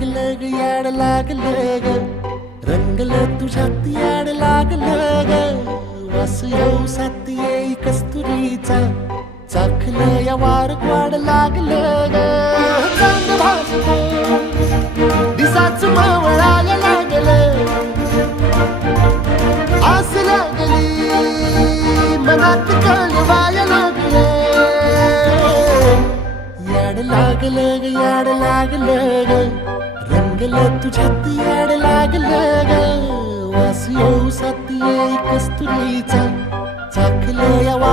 लागलं ग याड लागलं ग रंगलं तुझ्यात याड लागलं ग वास येऊ सात येई कस्तुरीचा चाखलं या वार वाड लागलं ग चांग भासतो दिसाच मावळायला लागलं आस लागली मनात कळवायला लागलं याड लागलं ग याड लागलं ग रंगलं तुझ्यात याड लागलं ग वास येऊ सात येई कस्तुरीचा चाखलं या वार